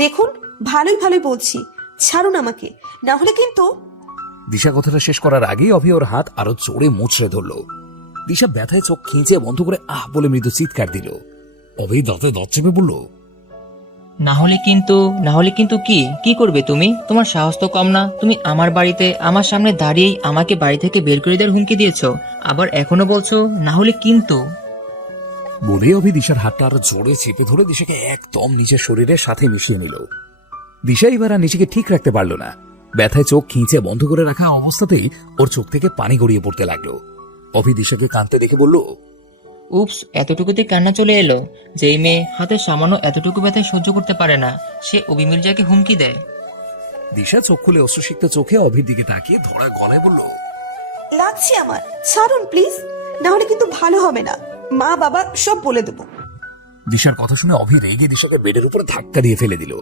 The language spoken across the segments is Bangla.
দেখুন, ভালোই ভালোই বলছি, ছাড়ুন আমাকে, না হলে কিন্তু। দিশা কথাটা শেষ করার আগেই অভি ওর হাত আরো জোরে মুচড়ে ধরল। দিশা ব্যথায় চোখ খিঁচে বন্ধ করে আহ বলে মৃদু চিৎকার দিল। অভি দাঁতে দাঁত চেপে বলল, না হলে কিন্তু কি কি করবে তুমি? তোমার সাহস তো কম না। তুমি আমার বাড়িতে আমার সামনে দাঁড়িয়েই আমাকে বাড়ি থেকে বের করে দেওয়ার হুমকি দিয়েছো, আবার এখনো বলছো না হলে কিন্তু। বলে অভি দিশার হাতটা আরো জোরে চেপে ধরে দিশাকে একদম নিজের শরীরের সাথে মিশিয়ে নিল। দিশা এবার আর নিজেকে ঠিক রাখতে পারল না। ব্যথায় চোখ খিঁচে বন্ধ করে রাখা অবস্থাতেই ওর চোখ থেকে পানি গড়িয়ে পড়তে লাগলো। অভি দিশাকে কাঁদতে দেখে বলল, উপস, এতটুকুতে কান্না চলে এলো? যেই মেয়ে হাতে সামান্য এতটুকু ব্যথায় সহ্য করতে পারে না, সে অভি মির্জাকে হুমকি দেয়। দিশা চোখ খুলে অশ্রুসিক্ত চোখে অভির দিকে তাকিয়ে ধরা গলায় বলল, লাগছে আমার, ছাড়ুন প্লিজ, না হলে কিন্তু ভালো হবে না। মা বাবা সব বলে দেবো। দিশার কথা শুনে অভি রেগে দিশাকে বেডের উপরে ধাক্কা দিয়ে ফেলে দিল।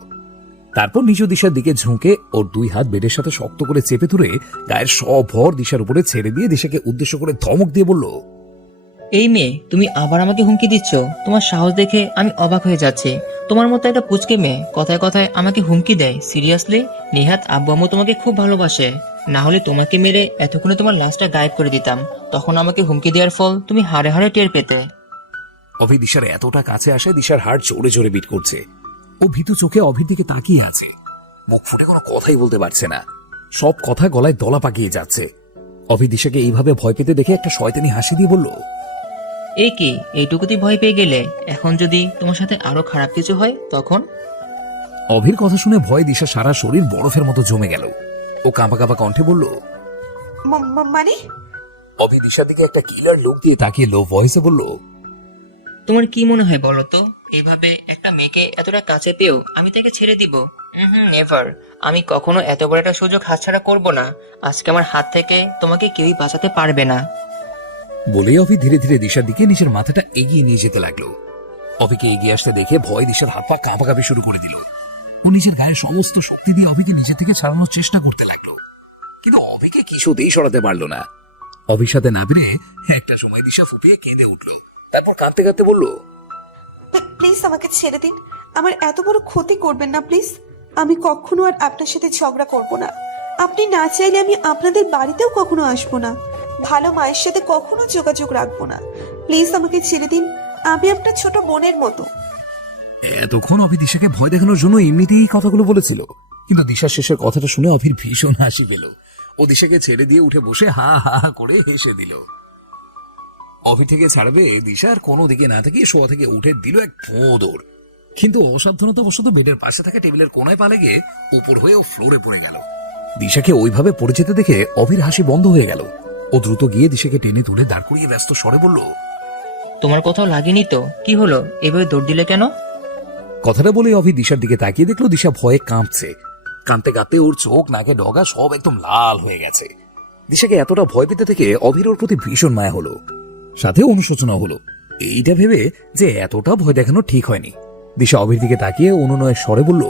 তারপর নিজ দিশার দিকে ঝুঁকে ওর দুই হাত বেডের সাথে শক্ত করে চেপে ধরে গায়ের সব ভর দিশার উপরে ছেড়ে দিয়ে দিশাকে উদ্দেশ্য করে ধমক দিয়ে বলল, এই মেয়ে, তুমি আবার আমাকে হুমকি দিচ্ছ? তোমার সাহস দেখে আমি অবাক হয়ে যাচ্ছি। তোমার মতো একটা পুচকে মেয়ে কথায় কথায় আমাকে হুমকি দেয়? সিরিয়াসলি? নিহাত আব্বু আম্মু তোমাকে খুব ভালোবাসে, না হলে তোমাকে মেরে এতক্ষণে তোমার লাশটা গায়েব করে দিতাম। তখন আমাকে হুমকি দেওয়ার ফল তুমি হাড়ে হাড়ে টের পেতে। অভি দিশার এতটা কাছে আসে দিশার হার্ট জোরে জোরে বিট করছে। ও ভীতু চোখে অভির দিকে তাকিয়ে আছে, মুখ ফুটে কোনো কথাই বলতে পারছে না। সব কথা গলায় দলা পাকিয়ে যাচ্ছে। অভি দিশাকে এইভাবে ভয় পেতে দেখে একটা শয়তানি হাসি দিয়ে বলল, এই কি, এইটুকুতেই ভয় পেয়ে গেলে? এখন যদি তোমার সাথে আরো খারাপ কিছু হয় তখন? অভির কথা শুনে ভয়ে দিশা সারা শরীর বরফের মতো জমে গেল। ও কাঁপা কাঁপা কণ্ঠে বলল, মানে? অভি দিশার দিকে একটা কিলার লুক দিয়ে তাকিয়ে লো ভয়েসে বলল, তোমার কি মনে হয় বলো তো? এইভাবে একটা মেয়েকে এতটা কাছে পেয়েও আমি তাকে ছেড়ে দিব? নেভার। আমি কখনো এত বড় একটা সুযোগ হাতছাড়া করব না। আজকে আমার হাত থেকে তোমাকে কেউই বাঁচাতে পারবে না। বলেই অভি ধীরে ধীরে দিশার দিকে নিজের মাথাটা এগিয়ে নিয়ে যেতে লাগলো। অভিকে এগিয়ে আসতে দেখে ভয় দিশার হাত পা কাঁপাকাঁপি শুরু করে দিল। ও নিজের গায়ের সমস্ত শক্তি দিয়ে অভিকে নিজে থেকে ছাড়ানোর চেষ্টা করতে লাগলো, কিন্তু অভিকে কিছুতেই সরাতে পারলো না। অভির সাথে না পেরে একটা সময় দিশা ফুপিয়ে কেঁদে উঠলো। তারপর কাঁদতে কাঁদতে বলল, প্লিজ আমাকে ছেড়ে দিন, আমার এত বড় ক্ষতি করবেন না প্লিজ। আমি কখনো আর আপনার সাথে ঝগড়া করব না। আপনি না চাইলে আমি আপনাদের বাড়িতেও কখনো আসবো না। ভালো মায়ের সাথে কখনো যোগাযোগ রাখবো না। প্লিজ আমাকে ছেড়ে দিন, আমি আপনার ছোট বোনের মতো। এতক্ষণ অভি দিশাকে ভয় দেখানোর জন্য এমনিতেই এই কথাগুলো বলেছিল, কিন্তু দিশার শেষের কথাটা শুনে অভির ভীষণ হাসি পেল। ও দিশাকে ছেড়ে দিয়ে উঠে বসে হা হা হা করে হেসে দিল। অভি থেকে ছাড়বে দিশার কোনো দিকে না থেকে শোয়া থেকে উঠে দিল এক দৌড়, কিন্তু অসাবধানতাবশত বেডের পাশে থাকা টেবিলের কোনায় পা লেগে উপর হয়ে ও ফ্লোরে পড়ে গেল। দিশাকে ওইভাবে পড়ে যেতে দেখে অভির হাসি বন্ধ হয়ে গেল। ও দ্রুত গিয়ে দিশাকে টেনে তুলে দাঁড় করিয়ে ব্যস্ত স্বরে বলল, তোমার কোথাও লাগেনি তো? কি হলো, এভাবে দৌড় দিলে কেন? কথাটা বলে অভি দিশার দিকে তাকিয়ে দেখলো দিশা ভয়ে কাঁপছে। কাঁদতে কাঁদতে ওর চোখ নাকে ডগা সব একদম লাল হয়ে গেছে। দিশাকে এতটা ভয় পেতে থেকে অভির ওর প্রতি ভীষণ মায়া হলো, সাথে অনুশোচনা হলো। এইটা ভেবে যে এতটা ভয় দেখানো ঠিক হয়নি, দিশা অভির দিকে তাকিয়ে অনুনয়ের স্বরে বলল,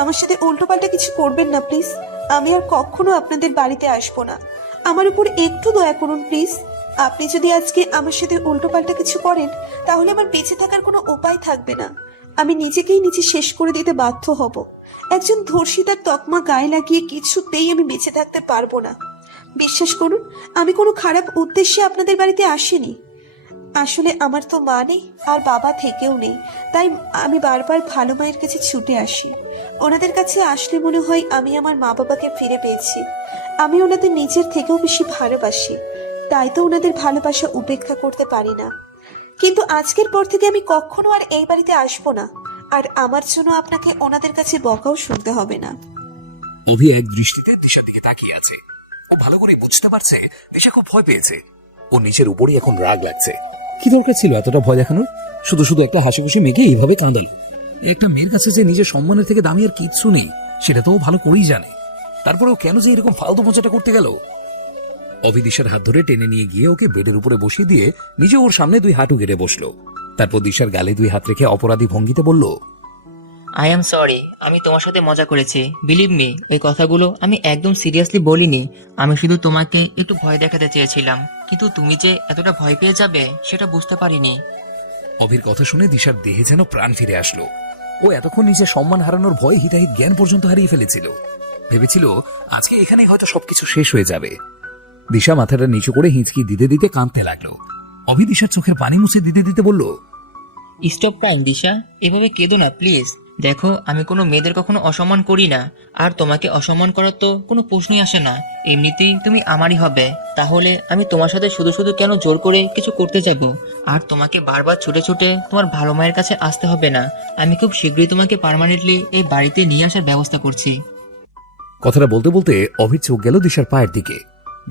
আমার সাথে উল্টোপাল্টা কিছু করবেন না প্লিজ। আমি আর কখনো আপনাদের বাড়িতে আসবো না। আমার উপর একটু দয়া করুন প্লিজ। আপনি যদি আজকে আমার সাথে উল্টোপাল্টা কিছু করেন, তাহলে আমার বেঁচে থাকার কোনো উপায় থাকবে না। আমি নিজেকেই নিজে শেষ করে দিতে বাধ্য হব। একজন ধর্ষিতার তকমা গায়ে লাগিয়ে কিছুতেই আমি বেঁচে থাকতে পারবো না। বিশ্বাস করুন, আমি কোনো খারাপ উদ্দেশ্যে আপনাদের বাড়িতে আসিনি। আসলে আমার তো মা নেই আর বাবা থেকেও নেই, তাই আমি বারবার ভালো মায়ের কাছে ছুটে আসি। ওনাদের কাছে আসলে মনে হয় আমি আমার মা বাবাকে ফিরে পেয়েছি। আমি ওনাদের নিজের থেকেও বেশি ভালোবাসি, তাই তো ওনাদের ভালোবাসা উপেক্ষা করতে পারি না। কিন্তু আজকের পর থেকে আমি কখনো আর এই বাড়িতে আসবো না, আর আমার জন্য আপনাকে ওনাদের কাছে বকাও শুনতে হবে না। অভি এক দৃষ্টিতে দিশার দিকে তাকিয়ে আছে। ও ভালো করে বুঝতে পারছে দিশা খুব ভয় পেয়েছে। ও নিচের উপরই এখন রাগ লাগছে। কি দরকার ছিল এতটা ভয় দেখানোর? শুধু শুধু একটা হাসি খুশি মেয়েকে এইভাবে কাঁদালো। একটা মেয়ের কাছে যে নিজের সম্মানের থেকে দামি আর কিচ্ছু নেই, সেটা তো ও ভালো করেই জানে। তারপরেও কেন যে এরকম ফালতু মজাটা করতে গেল? অভি দিশার হাত ধরে টেনে নিয়ে গিয়ে ওকে বেডের উপরে বসিয়ে দিয়ে নিজে ওর সামনে দুই হাঁটু গেড়ে বসলো। তারপর দিশার গালে দুই হাত রেখে অপরাধী ভঙ্গিতে বলল, আই এম সরি, আমি তোমার সাথে মজা করেছি। বিলিভ মি, ওই কথাগুলো আমি একদম সিরিয়াসলি বলিনি। আমি শুধু তোমাকে একটু ভয় দেখাতে চেয়েছিলাম, কিন্তু তুমি যে এতটা ভয় পেয়ে যাবে সেটা বুঝতে পারিনি। অভির কথা শুনে দিশার দেহে যেন প্রাণ ফিরে আসলো। ও ও এতক্ষণ নিজের সম্মান হারানোর ভয়ে হিতাহিত জ্ঞান পর্যন্ত হারিয়ে ফেলেছিল। ভেবেছিল আজকে এখানেই হয়তো সবকিছু শেষ হয়ে যাবে। দিশা মাথাটা নিচু করে হিঁচকি দিতে দিতে কাঁদতে লাগলো। অভি দিশার চোখের পানি মুছে দিতে দিতে বলল, স্টপ ক্রাইং দিশা, এভাবে কেঁদো না প্লিজ। দেখো, আমি কোনো মেয়েদের কখনো অসম্মান করি না, আর তোমাকে অসম্মান করার তো কোনো প্রশ্নই আসে না। এমনিতেই তুমি আমারই হবে, তাহলে আমি তোমার সাথে শুধু শুধু কেন জোর করে কিছু করতে যাব? আর তোমাকে বারবার ছুটে ছুটে তোমার ভালো মায়ের কাছে আসতে হবে না। আমি খুব শীঘ্রই তোমাকে পার্মানেন্টলি এই বাড়িতে নিয়ে আসার ব্যবস্থা করছি। কথাটা বলতে বলতে অভির চোখ গেল দিশার পায়ের দিকে।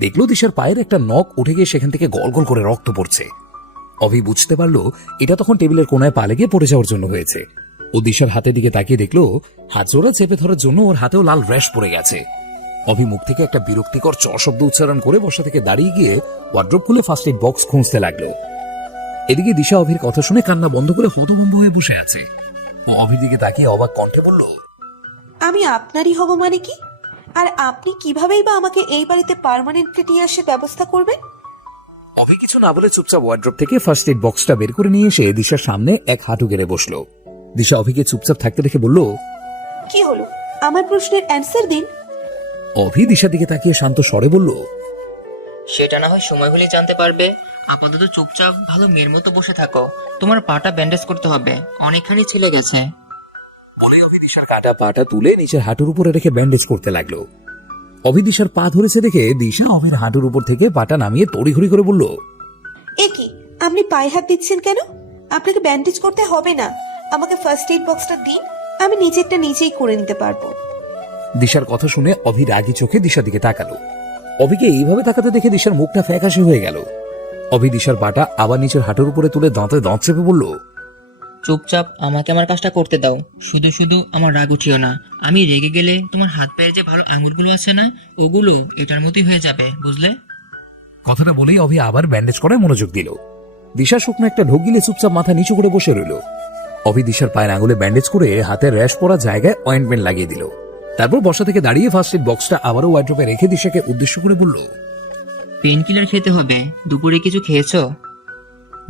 দেখলো দিশার পায়ের একটা নখ উঠে গিয়ে সেখান থেকে গল গল করে রক্ত পড়ছে। অভি বুঝতে পারলো এটা তখন টেবিলের কোনায় পা লেগে পড়ে যাওয়ার জন্য হয়েছে। ও দিশার হাতের দিকে তাকিয়ে দেখলো হাত জোড়া চেপে ধরার জন্য ওর হাতেও লাল র্যাশ পড়ে গেছে। অভি মুখ থেকে একটা বিরক্তিকর চ শব্দ উচ্চারণ করে বসা থেকে দাঁড়িয়ে গিয়ে ওয়ার্ড্রোব খুলে ফার্স্ট এড বক্স খুঁজতে লাগলো। এদিকে দিশা অভির কথা শুনে কান্না বন্ধ করে হতভম্ব হয়ে বসে আছে। ও অভির দিকে তাকিয়ে অবাক কণ্ঠে বলল, আমি আপনারই হব মানে কি? আর আপনি কিভাবেই বা আমাকে এই বাড়িতে পার্মানেন্টলি নিয়ে আসার ব্যবস্থা করবেন? অভি কিছু না বলে চুপচাপ ওয়ার্ড্রোব থেকে ফার্স্ট এড বক্সটা বের করে নিয়ে এসে দিশার সামনে এক হাঁটু গেড়ে বসলো। দিশা অভিকে চুপচাপ থাকতে দেখে বলল, কি হলো? আমার প্রশ্নের অ্যান্সার দিন। অভি দিশার দিকে তাকিয়ে শান্ত স্বরে বলল, সেটা না হয় সময় হলেই জানতে পারবে। আপাতত চুপচাপ ভালো মেয়ের মতো বসে থাকো। তোমার পাটা ব্যান্ডেজ করতে হবে, অনেকখানি ছিলে গেছে। বলে অভি দিশার কাটা পাটা তুলে নিচের হাঁটুর উপরে রেখে ব্যান্ডেজ করতে লাগলো। অভি দিশার পা ধরেছে দেখে দিশা অভির হাঁটুর উপর থেকে পাটা নামিয়ে তড়িঘড়ি করে বলল, এ কি, আপনি পায়ে হাত দিচ্ছেন কেন? আপনাকে ব্যান্ডেজ করতে হবে না, আমাকে ফার্স্ট এইড বক্সটা দিন, আমি নিজেরটা নিজেই করে নিতে পারবো। দিশার কথা শুনে অভি রাগী চোখে দিশার দিকে তাকালো। অভিকে এইভাবে তাকাতে দেখে দিশার মুখটা ফ্যাকাশে হয়ে গেল। অভি দিশার পাটা আবার নিচের হাঁটুর উপরে তুলে দাঁতে দাঁত চেপে বলল, চুপচাপ আমাকে আমার কাজটা করতে দাও। শুধু শুধু আমার রাগ উঠিও না। আমি রেগে গেলে তোমার হাত পায়ের যে ভালো আঙুলগুলো আছে না, ওগুলো এটার মতোই হয়ে যাবে, বুঝলে? কথাটা বলেই অভি আবার ব্যান্ডেজ করায় মনোযোগ দিল। দিশা শুকনো একটা ঢোক গিলে চুপচাপ মাথা নিচু করে বসে রইল। অভি দিশার পায়ের আঙুলে ব্যান্ডেজ করে হাতের র্যাশ পড়া জায়গায় অয়েন্টমেন্ট লাগিয়ে দিল। তারপর বসা থেকে দাঁড়িয়ে ফার্স্ট এড বক্সটা আবারও ওয়ার্ড্রোবে রেখে দিশাকে উদ্দেশ্য করে বলল, পেন কিলার খেতে হবে। দুপুরে কিছু খেয়েছো?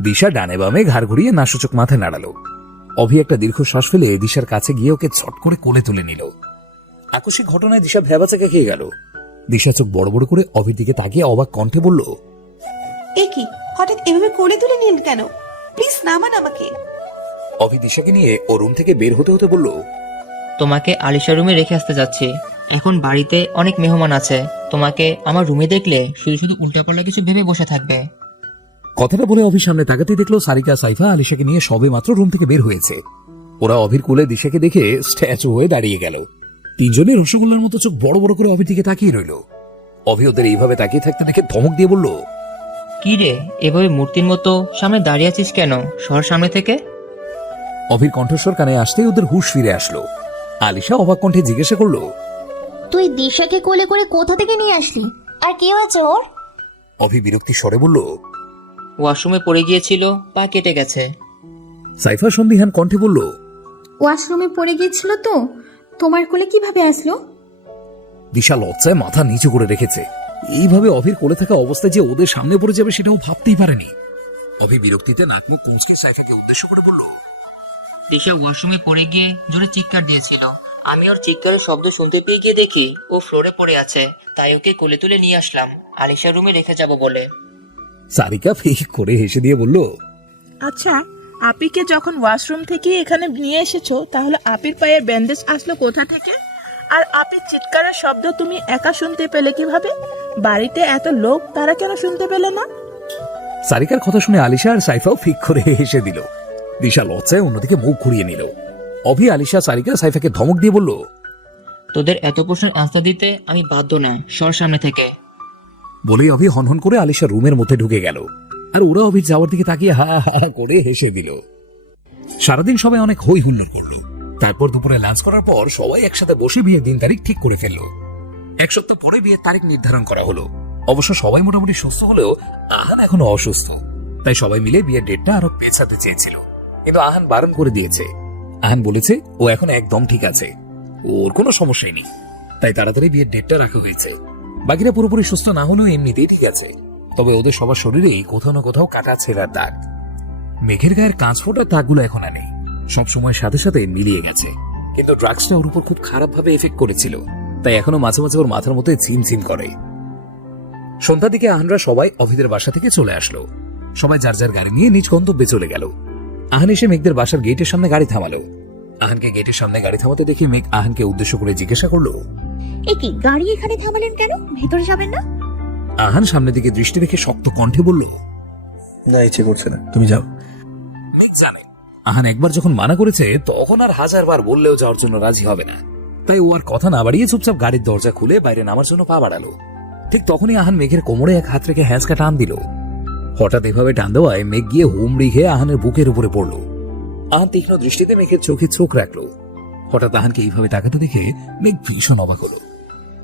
দিশা ডানে বামে ঘাড় ঘুরিয়ে নাসূচক মাথায় নাড়ালো। অভি একটা দীর্ঘশ্বাস ফেলে দিশার কাছে গিয়ে ওকে ছট করে কোলে তুলে নিল। আকস্মিক ঘটনায় দিশা ভ্যাবাচাকা খেয়ে গেল। দিশা চোখ বড় বড় করে অভির দিকে তাকিয়ে অবাক কণ্ঠে বলল, এ কি, হঠাৎ এভাবে কোলে তুলে নিলেন কেন? প্লিজ নামান আমাকে। অভি দিশাকে নিয়ে ও রুম থেকে বের হতে হতে বলল, তোমাকে আলিশা রুমে রেখে আসতে যাচ্ছি। এখন বাড়িতে অনেক মেহমান আছে, তোমাকে আমার রুমে দেখলে শুধু শুধু উল্টাপাল্টা কিছু ভেবে বসে থাকবে। কথাটা বলে অভির সামনে তাকাতে দেখলো সারিকা সাইফা আলিশাকে নিয়ে সবে মাত্র রুম থেকে বের হয়েছে। ওরা অভির কোলে দিশাকে দেখে স্ট্যাচু হয়ে দাঁড়িয়ে গেল। তিনজনে রসগোল্লার মতো চোখ বড় বড় করে অভির দিকে তাকিয়ে রইল। অভি ওদের এইভাবে তাকিয়ে থাকতে দেখে ধমক দিয়ে বলল, কি রে, এভাবে মূর্তির মতো সামনে দাঁড়িয়ে আছিস কেন? সর সামনে থেকে। অভির কণ্ঠস্বর কানে আসতেই ওদের হুঁশ ফিরে আসলো। আলিশা অবাক কণ্ঠে জিজ্ঞাসা করলো, তুই দিশাকে কোলে করে কোথা থেকে নিয়ে আসলি? আর কি হয়েছে ওর? অভি বিরক্তি স্বরে বলল, ওয়াশরুমে পড়ে গিয়েছিল, পা কেটে গেছে। সাইফা সন্দিহান কণ্ঠে বলল, ওয়াশরুমে পড়ে গিয়েছিল তো, তোমার কোলে কিভাবে আসলো? দিশা লজ্জায় মাথা নিচু করে রেখেছে। এইভাবে অভির কোলে থাকা অবস্থায় যে ওদের সামনে পড়ে যাবে সেটাও ভাবতেই পারেনি। অভি বিরক্তিতে নাক মুখ কুঁচকে সাইফাকে উদ্দেশ্য করে বলল, দিশা ওয়াশরুমে পড়ে গিয়ে জোরে চিৎকার দিয়েছিল। আমি ওর চিৎকারের শব্দ শুনতে পেয়ে গিয়ে দেখি ও ফ্লোরে পড়ে আছে, তাই ওকে কোলে তুলে নিয়ে আসলাম আলিশা রুমে রেখে যাব বলে। সারিকা ফেক করে হেসে দিয়ে বলল, আচ্ছা, আপিকে যখন ওয়াশরুম থেকে এখানে নিয়ে এসেছো, তাহলে আপির পায়ে ব্যান্ডেজ আসলো কোথা থেকে? আর আপির চিৎকারের শব্দ তুমি একা শুনতে পেলে কিভাবে? বাড়িতে এত লোক, তারা কেন শুনতে পেলে না? সারিকার কথা শুনে আলিশা আর সাইফাও ফিক করে হেসে দিল। দিশা লজ্জায় অন্যদিকে মুখ ঘুরিয়ে নিল। অভি, আলিশা, সারিকা সাইফাকে ধমক দিয়ে বলল, তোদের এত প্রশ্নের আনসার দিতে আমি বাধ্য না, সর সামনে থেকে। বলেই অভি হনহন করে আলিশা রুমের মধ্যে ঢুকে গেল। আর ওরা অভির যাওয়ার দিকে তাকিয়ে হা হা করে হেসে দিল। সারাদিন সবাই অনেক হই হুল্লোড় করলো। তারপর দুপুরে লাঞ্চ করার পর সবাই একসাথে বসে বিয়ের দিন তারিখ ঠিক করে ফেললো। এক সপ্তাহ পরে বিয়ের তারিখ নির্ধারণ করা হলো। অবশ্য সবাই মোটামুটি সুস্থ হলেও আহান এখনো অসুস্থ, তাই সবাই মিলে বিয়ের ডেটটা আরো পেছাতে চেয়েছিল, কিন্তু আহান বারণ করে দিয়েছে। আহান বলেছে ও এখন একদম ঠিক আছে, ওর কোনো সমস্যাই নেই, তাই তাড়াতাড়ি বিয়ের ডেটটা রাখা হয়েছে। বাকিরা পুরোপুরি সুস্থ না হলেও এমনিতেই ঠিক আছে, তবে ওদের সবার শরীরেই কোথাও না কোথাও কাটা ছেঁড়ার দাগ। মেঘের গায়ের কাঁচ ফোটার দাগগুলো এখন আর নেই, সব সময়ের সাথে সাথে মিলিয়ে গেছে, কিন্তু ড্রাগসটা ওর উপর খুব খারাপ ভাবে এফেক্ট করেছিল, তাই এখনো মাঝে মাঝে ওর মাথার মধ্যে ঝিমঝিম করে। সন্ধ্যার দিকে আহানরা সবাই অভিদের বাসা থেকে চলে আসলো। সবাই যার যার গাড়ি নিয়ে নিজ গন্তব্যে চলে গেল। আহান এসে মেঘদের বাসার গেটের সামনে গাড়ি থামালো। আহানকে গেটের সামনে গাড়ি থামাতে দেখে মেঘ আহানকে উদ্দেশ্য করে জিজ্ঞাসা করলো, এ কি গাড়ি এখানে থামালেন কেন? ভেতরে যাবেন না? আহান সামনের দিকে দৃষ্টি রেখে শক্ত কণ্ঠে বলল, না, ইচ্ছে করছে না, তুমি যাও। মেঘ জানে আহান একবার যখন মানা করেছে তখন আর হাজারবার বললেও যাওয়ার জন্য রাজি হবে না, তাই ও আর কথা না বাড়িয়ে চুপচাপ গাড়ির দরজা খুলে বাইরে নামার জন্য পা বাড়ালো। ঠিক তখনই আহান মেঘের কোমরে এক হাত রেখে হ্যাঁচকা টান দিল। হঠাৎ এভাবে টান দেওয়ায় মেঘ গিয়ে হুমড়ি খেয়ে আহানের বুকের উপরে পড়ল। আহান তীক্ষ্ণ দৃষ্টিতে মেঘের চোখে চোখ রাখলো। হঠাৎ আহানকে এইভাবে তাকাতে দেখে মেঘ ভীষণ অবাক হলো।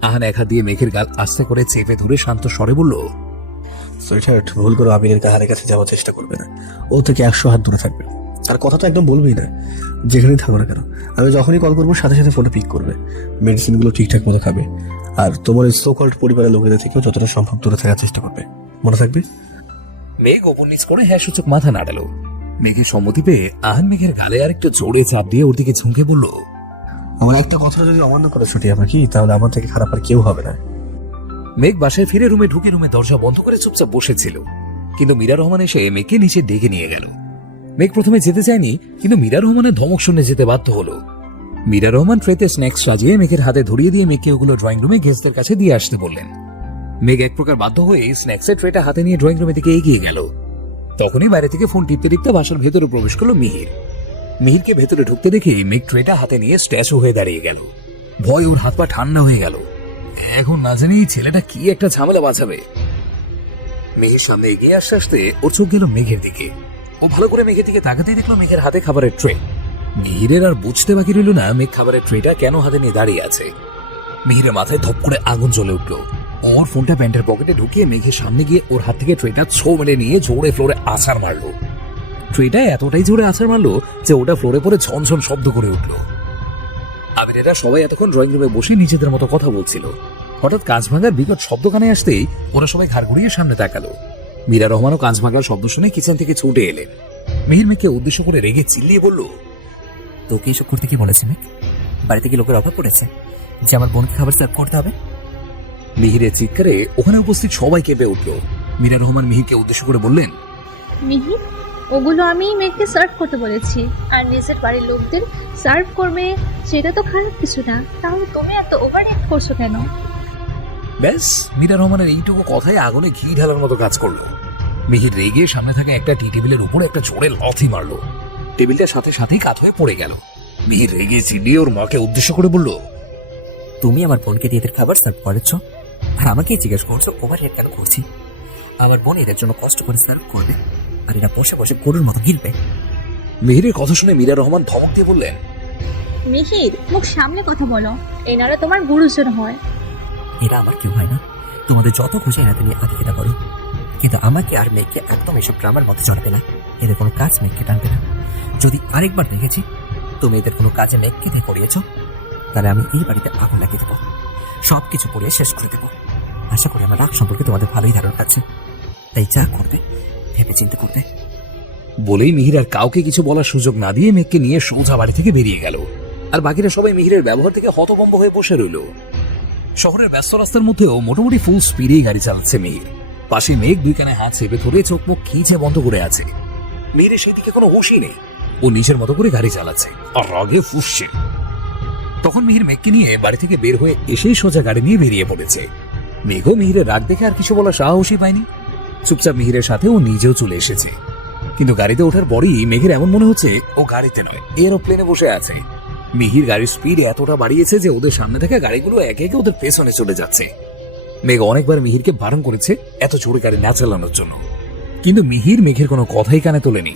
আহান এক হাত দিয়ে মেঘের গাল আস্তে করে চেপে ধরে শান্ত স্বরে বলল, সুইটহার্ট, ভুল করে আবিরের কাহারের কাছে যাওয়ার চেষ্টা করবে না। ও থেকে 100 হাত দূরে থাকবে। আর কথা তো একদম বলবেই না, যেখানেই থাকো না কেন। আমি যখনই কল করবো সাথে সাথে ফোনটা পিক করবে, মেডিসিনগুলো ঠিকঠাক মতো খাবে, আর তোমার এই সোকল্ড পরিবারের লোকেদের থেকেও যতটা সম্ভব দূরে থাকার চেষ্টা করবে। মনে থাকবে? মেঘ ওপর নিচ করে হ্যাঁ সূচক মাথা নাড়ালো। মেঘের সম্মতি পেয়ে আহান মেঘের গালে আর একটু জোরে চাপ দিয়ে ওর দিকে ঝুঁকে বলল, আমার একটা কথাটা যদি অমান্য করে ছুটি পাখি, তাহলে আমার থেকে খারাপ আর কেউ হবে না। মেঘ বাসায় ফিরে রুমে ঢুকে রুমে দরজা বন্ধ করে চুপচাপ বসেছিল, কিন্তু মীরা রহমান এসে মেঘকে নিচে ডেকে নিয়ে গেল। মেঘ প্রথমে যেতে চায়নি, কিন্তু মীরা রহমানের ধমক শুনে যেতে বাধ্য হলো। মীরা রহমান ট্রেতে স্ন্যাক্স সাজিয়ে মেঘের হাতে ধরিয়ে দিয়ে মেঘকে ওগুলো ড্রয়িং রুমে গেস্টদের কাছে দিয়ে আসতে বললেন। মেঘ এক প্রকার বাধ্য হয়ে স্ন্যাক্সের ট্রেটা হাতে নিয়ে ড্রয়িং রুমের দিকে এগিয়ে গেল। তখনই বাইরে থেকে ফোন টিপতে টিপতে বাসার ভেতরে প্রবেশ করলো মিহির। মিহিরকে ভেতরে ঢুকতে দেখে মেঘ ট্রেটা হাতে নিয়ে স্ট্যাচু হয়ে দাঁড়িয়ে গেল। ভয় ওর হাত পা ঠান্ডা হয়ে গেল। এখন না জানি এই ছেলেটা কি একটা ঝামেলা বাঁচাবে। মেঘের সামনে এগিয়ে আসতে আসতে ওর চোখ গেল মেঘের দিকে। ও ভালো করে মেঘের দিকে তাকাতেই দেখলো মেঘের হাতে খাবারের ট্রে। মিহিরের আর বুঝতে বাকি রইল না মেঘ খাবারের ট্রেটা কেন হাতে নিয়ে দাঁড়িয়ে আছে। মিহিরের মাথায় ধপ করে আগুন জ্বলে উঠলো। ওর ফোনটা প্যান্টের পকেটে ঢুকিয়ে মেঘের সামনে গিয়ে ওর হাত থেকে ট্রেটা ছো মেরে নিয়ে জোরে ফ্লোরে আছাড় মারলো। ট্রেটা এতটাই জোরে আছাড় মারলো যে ওটা ফ্লোরে পরে ঝনঝন শব্দ করে উঠলো। আবিরেরা সবাই এতক্ষণ ড্রয়িং রুমে বসে নিজেদের মতো কথা বলছিল। হঠাৎ কাঁচ ভাঙার বিকট শব্দ কানে আসতেই ওরা সবাই ঘাড় ঘুরিয়ে সামনে তাকালো। মীরা রহমানও কাঁচ ভাঙার শব্দ শুনে কিচেন থেকে ছুটে এলেন। মিহির মেঘকে উদ্দেশ্য করে রেগে চিল্লিয়ে বলল, তোকে এসব করতে কি বলেছে মেঘ? বাড়িতে কি লোকের অভাব পড়েছে যে আমার বোনকে খাবার সার্ভ করতে হবে? মিহিরের চিৎকারে ওখানে উপস্থিত সবাই কেঁপে উঠল। মীরা রহমান মিহিরকে উদ্দেশ্য করে বললেন, মিহির, ওগুলো আমি মেয়েকে সার্ভ করতে বলেছি, আর নিজের বাড়ির লোকদের সার্ভ করবে সেটা তো খারাপ কিছু না, তাহলে তুমি এত ওভার অ্যাক্ট করছো কেন? ব্যাস, মীরা রহমানের এইটুকু কথায় আগুনে ঘি ঢালার মতো কাজ করলো। মিহির রেগে সামনে থাকা একটা টি টেবিলের উপর একটা জোরে লাথি মারলো। টেবিলটার সাথে সাথেই কাত হয়ে পড়ে গেল। মিহির রেগে চিল্লিয়ে ওর মাকে উদ্দেশ্য করে বলল, তুমি আমার বোনকে দিয়ে এদের খাবার সার্ভ করেছ, আর আমাকে জিজ্ঞেস করছো ওভার রেট কেন করছি? আমার বোন এদের জন্য কষ্ট করে সার্ভ করবে, আর এরা বসে বসে গরুর মতো গিলবে। মিহিরের কথা শুনে মীরা রহমান ধমক দিয়ে বললেন, মিহির, মুখ সামলে কথা বলো, এনারা তোমার গুরুজন হয়। এরা আমার কেউ হয় না, তোমাদের যত খুশি হাতে নিয়ে আগে খেতে পারো, কিন্তু আমাকে আর মেয়েকে একদম এসব ড্রামার মধ্যে চড়বে না। এদের কোনো কাজ মেয়েকে টানবে না। যদি আরেকবার দেখেছি তুমি এদের কোনো কাজে মেয়েকে দিয়ে করিয়েছ, তাহলে আমি এই বাড়িতে আগুন লাগিয়ে দেবো, সবকিছু পড়িয়ে শেষ করে দেবো। আশা করি আমার রাগ সম্পর্কে তোমাদের ভালোই ধারণা আছে, তাই যা করবে ভেবে চিন্তা করবে। বলেই মিহির আর কাউকে কিছু বলার সুযোগ না দিয়ে মেঘকে নিয়ে সোজা বাড়ি থেকে বেরিয়ে গেল। আর বাকিরা সবাই মিহিরের ব্যবহার থেকে হতভম্ব হয়ে বসে রইল। শহরের ব্যস্ত রাস্তার মধ্যেও মোটামুটি ফুল স্পিডেই গাড়ি চালাচ্ছে মিহির। পাশে মেঘ দুই কানে হাত চেপে ধরে চোখ মুখ খিঁচে বন্ধ করে আছে। মিহিরের সেই দিকে কোনো হুঁশই নেই। ও নিজের মতো করে গাড়ি চালাচ্ছে আর রাগে ফুঁসছে। তখন মিহির মেঘকে নিয়ে বাড়ি থেকে বের হয়ে এসেই সোজা গাড়ি নিয়ে বেরিয়ে পড়েছে। মেঘও মিহিরের রাগ দেখে আর কিছু বলার সাহসই পায়নি। চুপচাপ মিহিরের সাথে ও নিজেও চলে এসেছে। কিন্তু গাড়িতে ওঠার পরই মেঘের এমন মনে হচ্ছে ও গাড়িতে নয়, এরোপ্লেনে বসে আছে। মিহির গাড়ির স্পিড এতটা বাড়িয়েছে যে ওদের সামনে থাকা গাড়িগুলো একে একে ওদের পেছনে চলে যাচ্ছে। মেঘ অনেকবার মিহিরকে বারণ করেছে এত জোরে গাড়ি না চালানোর জন্য, কিন্তু মিহির মেঘের কোনো কথাই কানে তোলেনি।